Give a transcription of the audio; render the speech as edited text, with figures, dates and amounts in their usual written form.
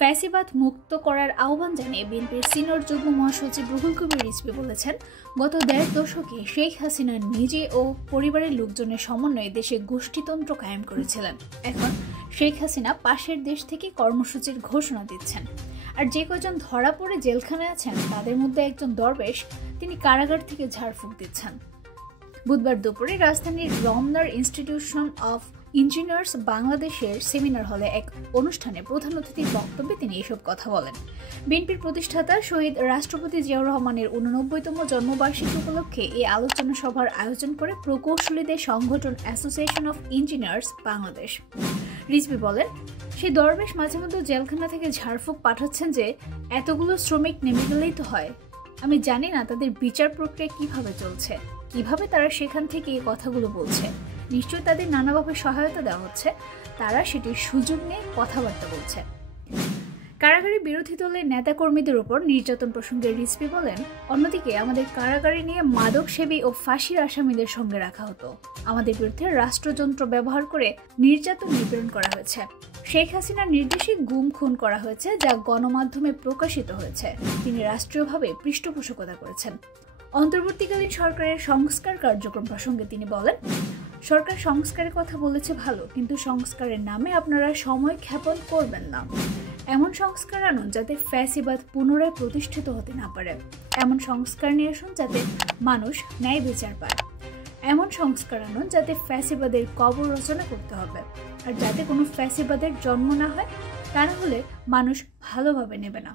ফ্যাসিবাদ মুক্ত করার আহ্বান জানিয়ে বিএনপির সিনিয়র যুগ্ম মহাসচিব রুহুল কবির রিজভী বলেছেন, গত ১.৫ দশকে শেখ হাসিনা নিজে ও পরিবারের লোকজনের সমন্বয়ে দেশে গোষ্ঠীতন্ত্র কায়েম করেছিলেন। এখন শেখ হাসিনা পাশের দেশ থেকে কর্মসূচির ঘোষণা দিচ্ছেন। আর যে কজন ধরা পড়ে জেলখানায় আছেন তাদের মধ্যে একজন দরবেশ, তিনি কারাগার থেকে ঝাড়ফুঁক দিচ্ছেন। বুধবার দুপুরে রাজধানীর রমনার ইনস্টিটিউশন অফ ইঞ্জিনিয়ার্স বাংলাদেশের সেমিনার হলে এক অনুষ্ঠানে প্রধান অতিথির বক্তব্যে তিনি এসব কথা বলেন। বিএনপির প্রতিষ্ঠাতা শহীদ রাষ্ট্রপতি জিয়াউর রহমানের ৮৯তম জন্মবার্ষিকী উপলক্ষে এই আলোচনা সভার আয়োজন করে প্রকৌশলীদের সংগঠন association of engineers Bangladesh. Rizvi বলেন, সেই দরবেশ মাঝে মধ্যে জেলখানা থেকে ঝাড়ফুঁক পাঠাচ্ছেন যে এতগুলো শ্রমিক নেমে গেলেই তো হয়। আমি জানি না তাদের বিচার প্রক্রিয়া কিভাবে চলছে, কিভাবে তারা সেখান থেকে এই কথাগুলো বলছে। নিশ্চয়ই তাদের নানাভাবে সহায়তা দেওয়া হচ্ছে, তারা সেটির সুযোগ নিয়ে কথাবার্তা বলছে। কারাগারে বিরোধী দলের নেতাকর্মীদের উপর নির্যাতন প্রসঙ্গে রিজভী বলেন, অন্যদিকে আমাদের কারাগারে নিয়ে মাদক সেবী ও ফাঁসির আসামিদের সঙ্গে রাখা হতো। আমাদের বিরুদ্ধে রাষ্ট্রযন্ত্র ব্যবহার করে নির্যাতন নিপীড়ন করা হয়েছে। শেখ হাসিনার নির্দেশে গুম খুন করা হয়েছে, যা গণমাধ্যমে প্রকাশিত হয়েছে। তিনি রাষ্ট্রীয়ভাবে পৃষ্ঠপোষকতা করেছেন। অন্তর্বর্তীকালীন সরকারের সংস্কার কার্যক্রম প্রসঙ্গে তিনি বলেন, সরকার সংস্কারের কথা বলেছে ভালো, কিন্তু সংস্কারের নামে আপনারা সময় ক্ষেপণ করবেন না। এমন সংস্কার আনুন যাতে ফ্যাসিবাদ পুনরায় প্রতিষ্ঠিত হতে না পারে। এমন সংস্কার নিয়ে আসুন যাতে মানুষ ন্যায় বিচার পায়। এমন সংস্কার আনুন যাতে ফ্যাসিবাদের কবর রচনা করতে হবে, আর যাতে কোনো ফ্যাসিবাদের জন্ম না হয়, তা না হলে মানুষ ভালোভাবে নেবে না।